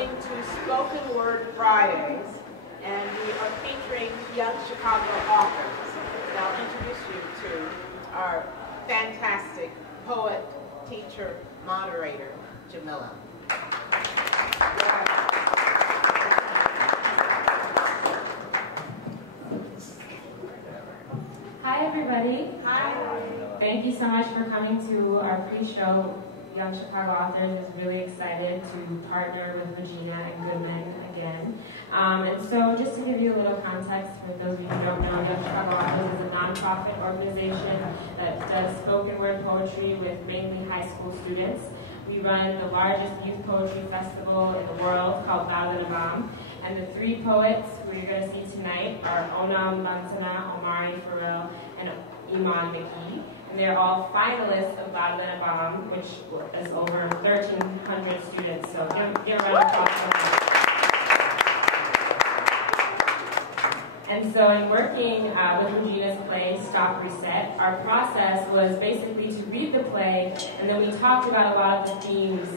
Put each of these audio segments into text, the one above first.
coming to Spoken Word Fridays, and we are featuring young Chicago authors. And I'll introduce you to our fantastic poet, teacher, moderator, Jamila. Hi, everybody. Hi. Thank you so much for coming to our free show, Young Chicago Authors. Is really excited to partner with Regina and Goodman again. And so just to give you a little context, for those of you who don't know, Young Chicago Authors is a nonprofit organization that does spoken word poetry with mainly high school students. We run the largest youth poetry festival in the world called Lansana. And the three poets who you're going to see tonight are Oman, Lansana, Omari, Ferrell, and Oman, McGee. And they're all finalists of Lansana, which is over 1,300 students. So give a round of applause for them. And so in working with Regina's play, Stop, Reset, our process was basically to read the play, and then we talked about a lot of the themes.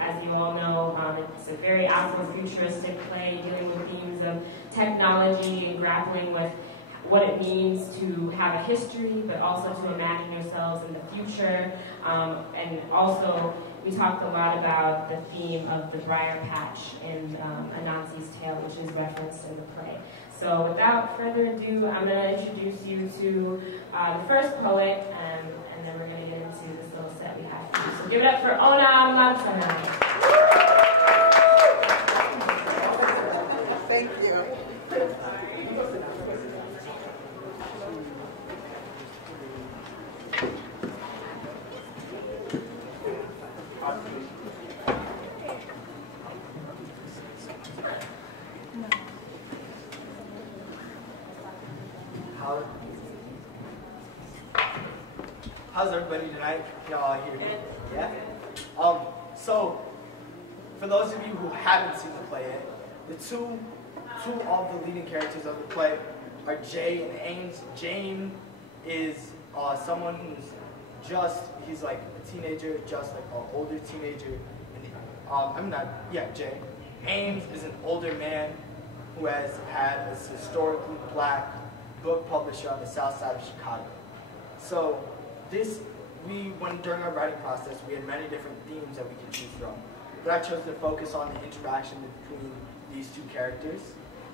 As you all know, it's a very Afrofuturistic play dealing with themes of technology and grappling with what it means to have a history, but also to imagine yourselves in the future. And also, we talked a lot about the theme of the briar patch in Anansi's Tale, which is referenced in the play. So without further ado, I'm going to introduce you to the first poet, and then we're going to get into this little set we have for you. So give it up for Oman Lansana. Thank you. How's everybody tonight? Y'all hear me? Yeah? So, for those of you who haven't seen the play yet, the two of the leading characters of the play are Jay and Ames. Jane is someone who's he's like a teenager, just like an older teenager. And, Jay. Ames is an older man who has had a historically black book publisher on the south side of Chicago. So, during our writing process, we had many different themes that we could choose from. But I chose to focus on the interaction between these two characters.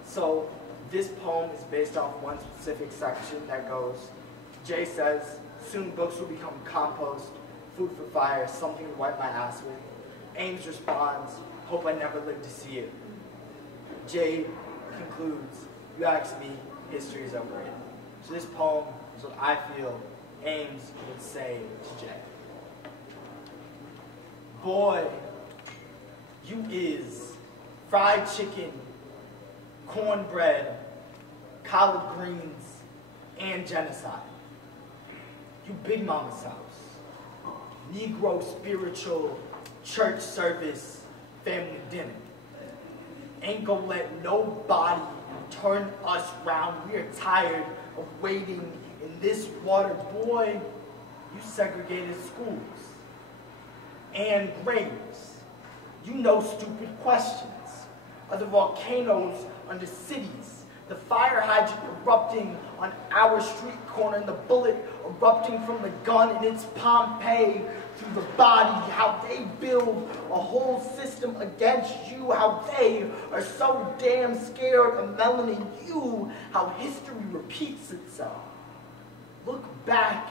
So this poem is based off one specific section that goes, Jay says, soon books will become compost, food for fire, something to wipe my ass with. Ames responds, hope I never live to see it. Jay concludes, you ask me, history is overrated. So this poem is what I feel Ames would say to Jay. Boy, you is fried chicken, cornbread, collard greens, and genocide. You Big Mama's house, Negro spiritual, church service, family dinner. Ain't gonna let nobody turn us round. We are tired of waiting in this water. Boy, you segregated schools and graves. You know stupid questions. Are the volcanoes under cities? The fire hydrant erupting on our street corner and the bullet erupting from the gun in its Pompeii through the body. How they build a whole system against you. How they are so damn scared of melanin you. How history repeats itself. Look back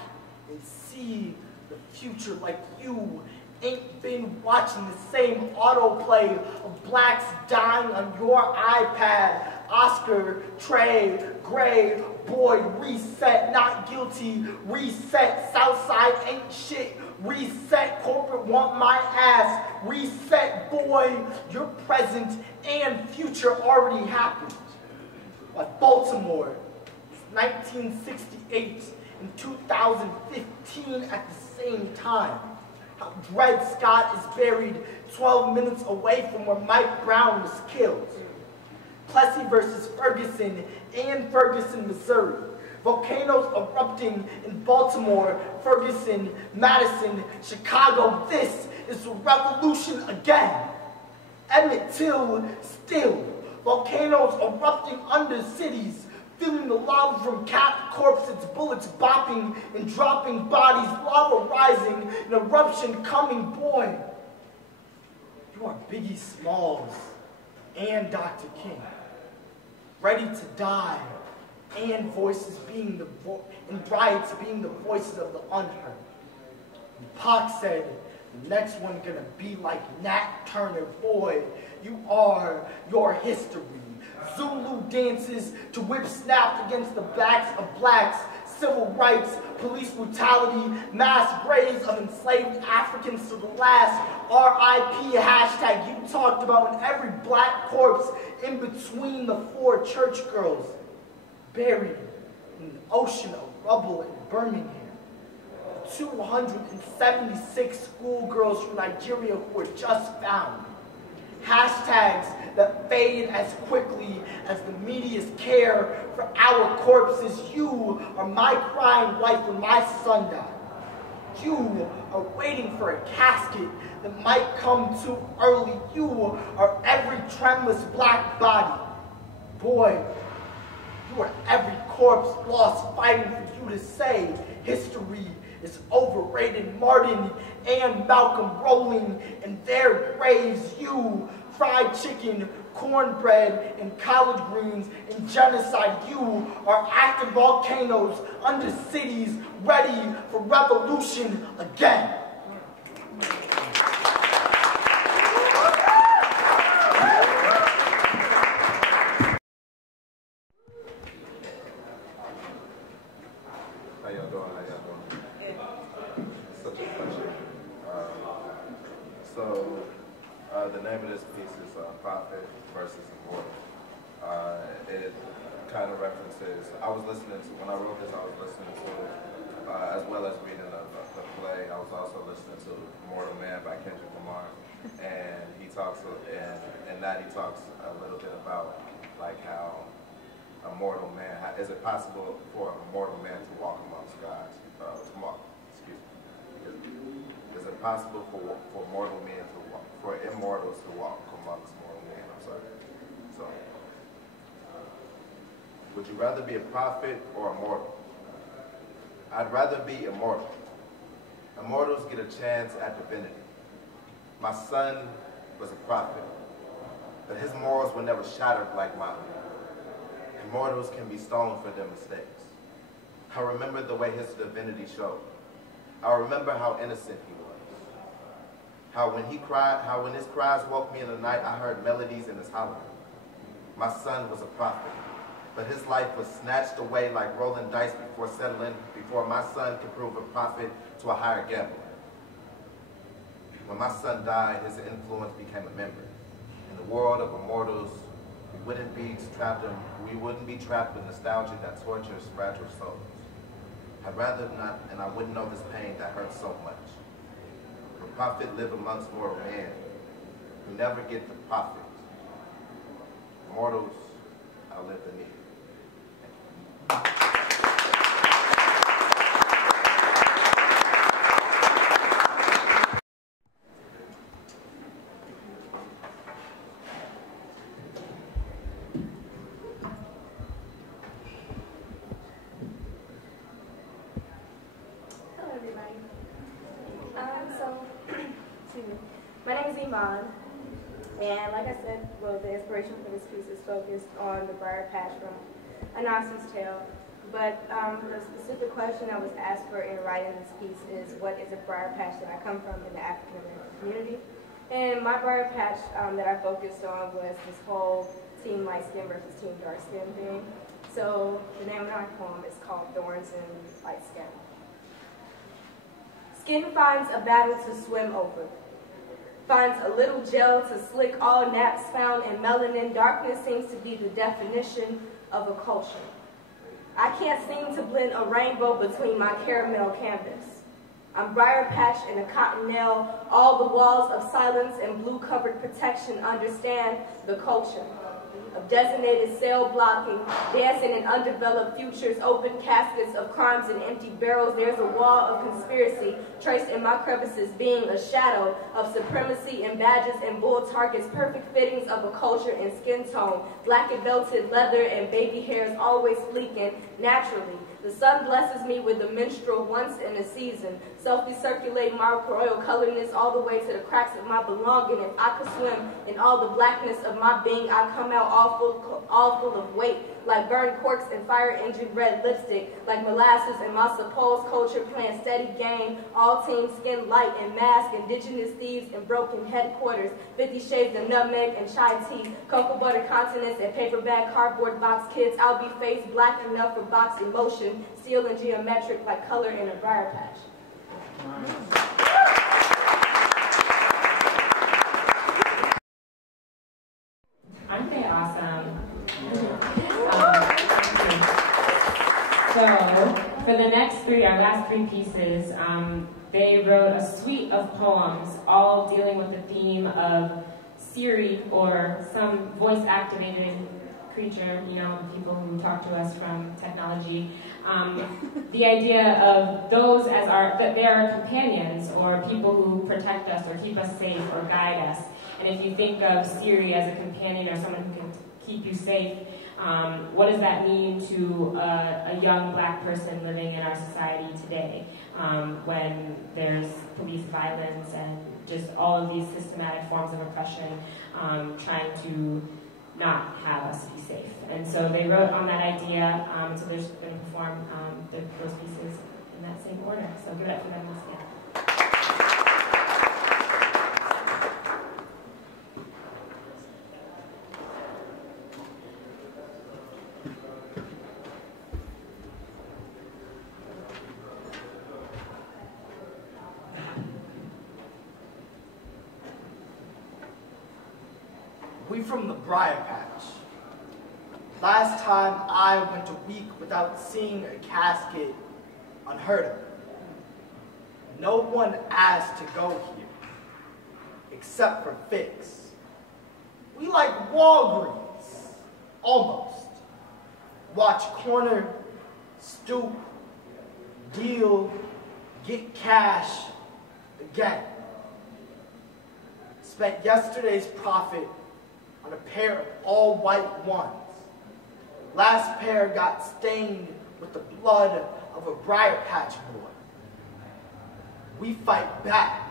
and see the future like you ain't been watching the same autoplay of blacks dying on your iPad. Oscar, Trey, Gray, boy, reset, not guilty, reset, Southside ain't shit, reset, corporate want my ass, reset, boy, your present and future already happened. Like Baltimore, 1968 and 2015 at the same time. How Dred Scott is buried 12 minutes away from where Mike Brown was killed. Plessy versus Ferguson in Ferguson, Missouri. Volcanoes erupting in Baltimore, Ferguson, Madison, Chicago. This is a revolution again. Emmett Till still. Volcanoes erupting under cities, feeling the lava from capped corpses, bullets bopping and dropping bodies, lava rising, an eruption coming, boy. You are Biggie Smalls and Dr. King, ready to die, and voices being and riots being the voices of the unheard. And Pac said, the next one gonna be like Nat Turner, boy. You are your history. Zulu dances to whip snapped against the backs of blacks, civil rights, police brutality, mass graves of enslaved Africans to the last RIP hashtag you talked about, and every black corpse in between the 4 church girls buried in an ocean of rubble in Birmingham. 276 schoolgirls from Nigeria who were just found. Hashtags that fade as quickly as the media's care for our corpses. You are my crying wife when my son died. You are waiting for a casket that might come too early. You are every tremulous black body. Boy, you are every corpse lost fighting for you to say history is overrated. Martin and Malcolm rolling in their graves. You, fried chicken, cornbread, and collard greens, and genocide. You are active volcanoes under cities ready for revolution again. How y'all doing? Such a pleasure. The name of this piece is Prophet versus Immortal. It kind of references, when I wrote this, I was listening to, as well as reading the play, I was also listening to Immortal Man by Kendrick Lamar. And he talks, in that he talks a little bit about like how a mortal man, is it possible for a mortal man to walk amongst gods? Is it possible for mortal men to walk, for immortals to walk amongst mortal men? I'm sorry. So, would you rather be a prophet or immortal? I'd rather be immortal. Immortals get a chance at divinity. My son was a prophet, but his morals were never shattered like mine. Immortals can be stoned for their mistakes. I remember the way his divinity showed. I remember how innocent he was. How when his cries woke me in the night, I heard melodies in his hollering. My son was a prophet, but his life was snatched away like rolling dice before my son could prove a prophet to a higher gambler. When my son died, his influence became a memory. In the world of immortals, we wouldn't be trapped with nostalgia that tortures fragile souls. I'd rather not, and I wouldn't know this pain that hurts so much. The prophet live amongst mortal men. We never get the prophet. Mortals outlive the need. My name is Oman, and like I said, well, the inspiration for this piece is focused on the briar patch from A Nonsense Tale. But the specific question I was asked for in writing this piece is, what is a briar patch that I come from in the African American community? And my briar patch that I focused on was this whole team light skin versus team dark skin thing. So the name of my poem is called Thorns and Light Skin. Skin finds a battle to swim over. Finds a little gel to slick all naps found in melanin. Darkness seems to be the definition of a culture. I can't seem to blend a rainbow between my caramel canvas. I'm briar patch and a cottonelle. All the walls of silence and blue covered protection understand the culture. of designated cell blocking, dancing in undeveloped futures, open caskets of crimes and empty barrels. There's a wall of conspiracy traced in my crevices, being a shadow of supremacy and badges and bull targets, perfect fittings of a culture and skin tone, black and belted leather and baby hairs always fleeking naturally. The sun blesses me with a minstrel once in a season. Self-circulate my royal colorness all the way to the cracks of my belonging. If I could swim in all the blackness of my being, I come out all full of weight, like burned corks and fire engine red lipstick, like molasses in my supposed culture playing steady game. All team skin light and mask, indigenous thieves and broken headquarters, 50 shades of nutmeg and chai tea, cocoa butter continents and paper bag cardboard box kids. I'll be faced black enough for box emotion, steel and geometric like color in a briar patch. Aren't they awesome? So, for the next our last three pieces, they wrote a suite of poems, all dealing with the theme of Siri, or some voice-activated creature, you know, people who talk to us from technology. The idea of those as that they are companions, or people who protect us, or keep us safe, or guide us. And if you think of Siri as a companion, or someone who can keep you safe, what does that mean to a young black person living in our society today, when there's police violence and just all of these systematic forms of oppression trying to not have us be safe? And so they wrote on that idea, so they're going to perform those pieces in that same order. So give it up for them once again. We from the Briar Patch. Last time I went a week without seeing a casket, unheard of. No one asked to go here, except for Fix. We like Walgreens, almost. Watch corner, stoop, deal, get cash, again. Spent yesterday's profit on a pair of all-white ones. Last pair got stained with the blood of a Briar Patch boy. We fight back.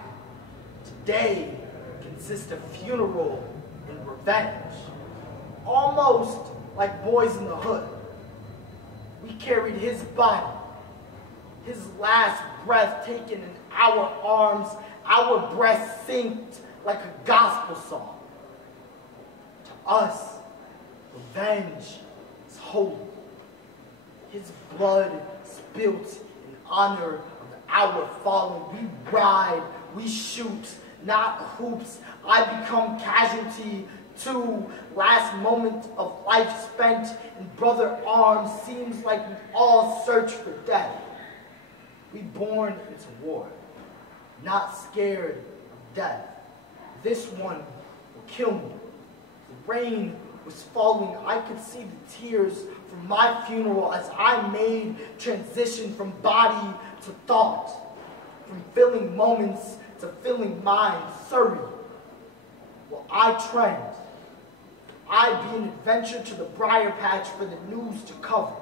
Today consists of funeral and revenge. Almost like Boys in the Hood. We carried his body, his last breath taken in our arms, our breasts synced like a gospel song. To us, revenge is holy. His blood spilt in honor of our fallen. We ride, we shoot, not hoops. I become casualty too. Last moment of life spent in brother arms. Seems like we all search for death. We born into war, not scared of death. This one will kill me. The rain was falling. I could see the tears from my funeral as I made transition from body to thought, from filling moments to filling minds. Surrey, will I trend? I be an adventure to the Briar Patch for the news to cover.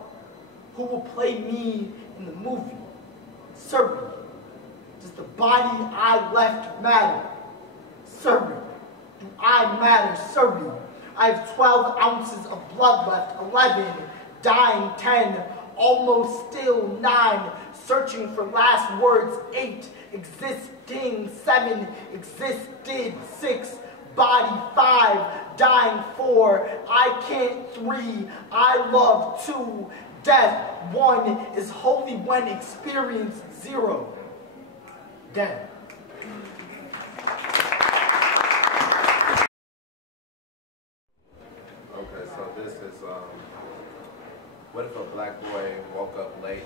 Who will play me in the movie? Surrey, does the body I left matter? Surrey, do I matter? Surrey, I have 12 ounces of blood left, 11, dying 10, almost still 9, searching for last words, 8, existing 7, existed 6, body 5, dying 4, I can't 3, I love 2, death 1 is holy when experience 0, dead. Okay, so this is, what if a black boy woke up late,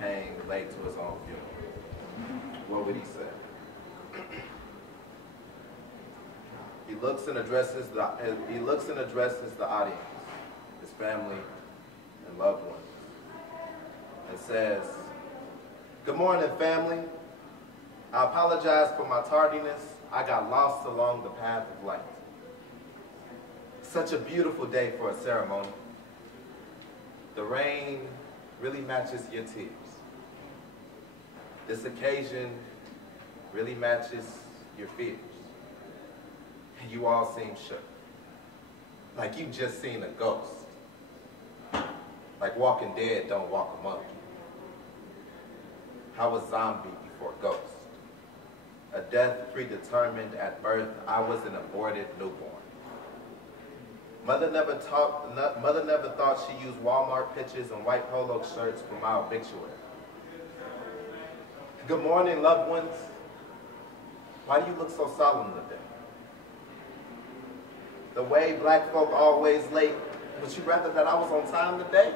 came late to his own funeral? What would he say? He looks and addresses the audience, his family and loved ones, and says, "Good morning, family. I apologize for my tardiness. I got lost along the path of light." Such a beautiful day for a ceremony. The rain really matches your tears. This occasion really matches your fears. And you all seem shook. Like you just seen a ghost. Like Walking Dead don't walk among you. I was zombie before ghost. A death predetermined at birth. I was an aborted newborn. Mother never thought she used Walmart pictures and white polo shirts for my obituary. Good morning, loved ones. Why do you look so solemn today? The way black folk always late, would you rather that I was on time today?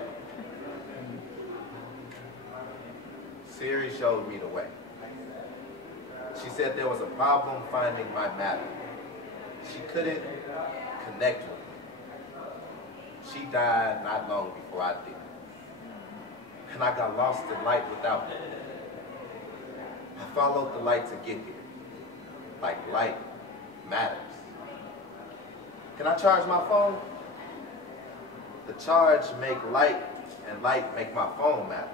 Siri showed me the way. She said there was a problem finding my matter. She couldn't connect with me. She died not long before I did. And I got lost in light without her. I followed the light to get here. Like light matters. Can I charge my phone? The charge make light, and light make my phone matter.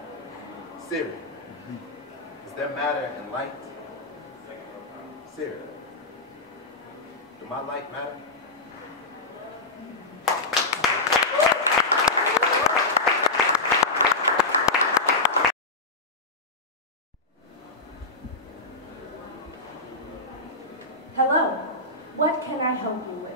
Siri, is there matter in light? Siri, do my light matter? Hello, what can I help you with?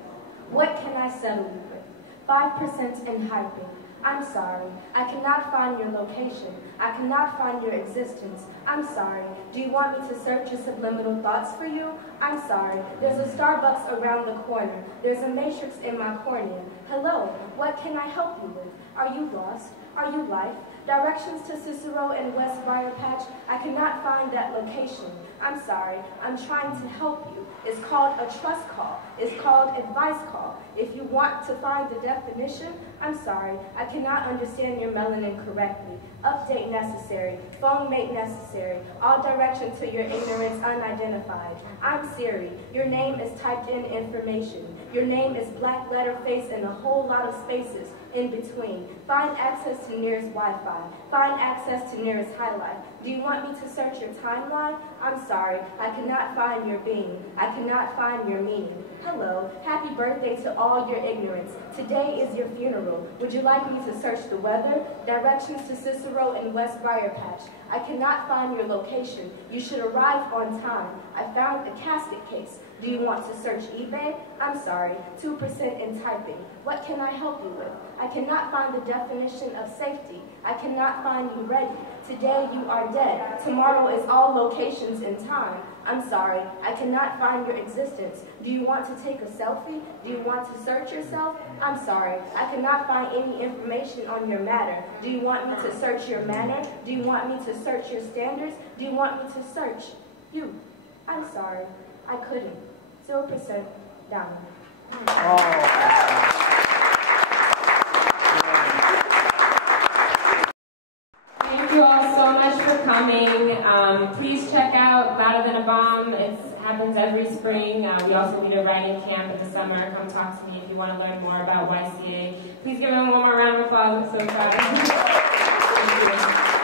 What can I settle you with? 5% in hyping. I'm sorry, I cannot find your location. I cannot find your existence. I'm sorry, do you want me to search your subliminal thoughts for you? I'm sorry, there's a Starbucks around the corner. There's a matrix in my cornea. Hello, what can I help you with? Are you lost? Are you life? Directions to Cicero and West Briar Patch. I cannot find that location. I'm sorry, I'm trying to help you. It's called a trust call. It's called advice call. If you want to find the definition, I'm sorry, I cannot understand your melanin correctly. Update necessary, phone mate necessary, all direction to your ignorance unidentified. I'm Siri, your name is typed in information. Your name is black letter face and a whole lot of spaces in between. Find access to nearest Wi-Fi. Find access to nearest highlight. Do you want me to search your timeline? I'm sorry, I cannot find your being. I cannot find your meaning. Hello, happy birthday to all your ignorance. Today is your funeral. Would you like me to search the weather? Directions to Cicero and West Briar Patch. I cannot find your location. You should arrive on time. I found the casket case. Do you want to search eBay? I'm sorry, 2% in typing. What can I help you with? I cannot find the definition of safety. I cannot find you ready. Today you are dead. Tomorrow is all locations in time. I'm sorry, I cannot find your existence. Do you want to take a selfie? Do you want to search yourself? I'm sorry, I cannot find any information on your matter. Do you want me to search your manner? Do you want me to search your standards? Do you want me to search you? I'm sorry, I couldn't. 0% down. Thank you all so much for coming. Please check out Louder Than a Bomb. It happens every spring. We also lead a writing camp in the summer. Come talk to me if you want to learn more about YCA. Please give them one more round of applause. I'm so proud of you. Thank you.